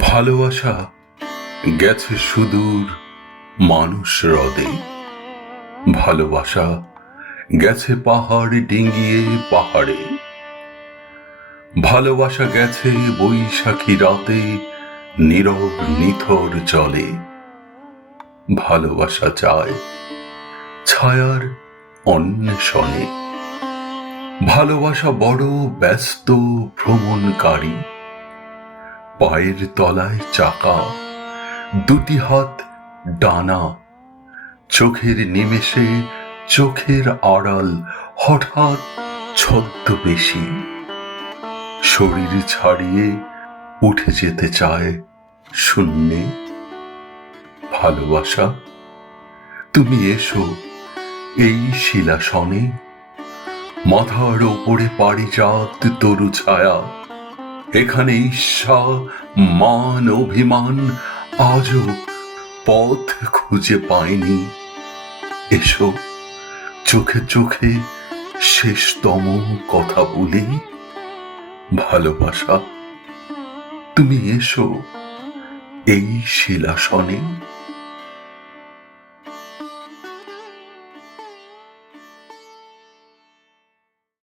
ভালোবাসা গেছে সুদূর মানুষ হ্রদে। ভালোবাসা গেছে পাহাড় ডিঙ্গিয়ে পাহাড়ে। ভালোবাসা গেছে বৈশাখী রাতে নীরব নিথর জলে। ভালোবাসা চায় ছায়ার অন্বেষণে। ভালোবাসা বড় ব্যস্ত ভ্রমণকারী। পায়ের তলায় চাকা, দুটি হাত ডানা, চোখের নিমেষে চোখের আড়াল হঠাৎ ছদ্মবেশী। শরীর ছাড়িয়ে উঠে যেতে চায় শূন্যে। ভালোবাসা, তুমি এসো এই শিলাসনে, মাথার ওপরে পারিজাত তরু ছায়া। এখানে ঈর্ষা মান অভিমান আজও পথ খুঁজে পায়নি। এসো, চোখে চোখে শেষতম কথা বলি। ভালোবাসা, তুমি এসো এই শিলাসনে।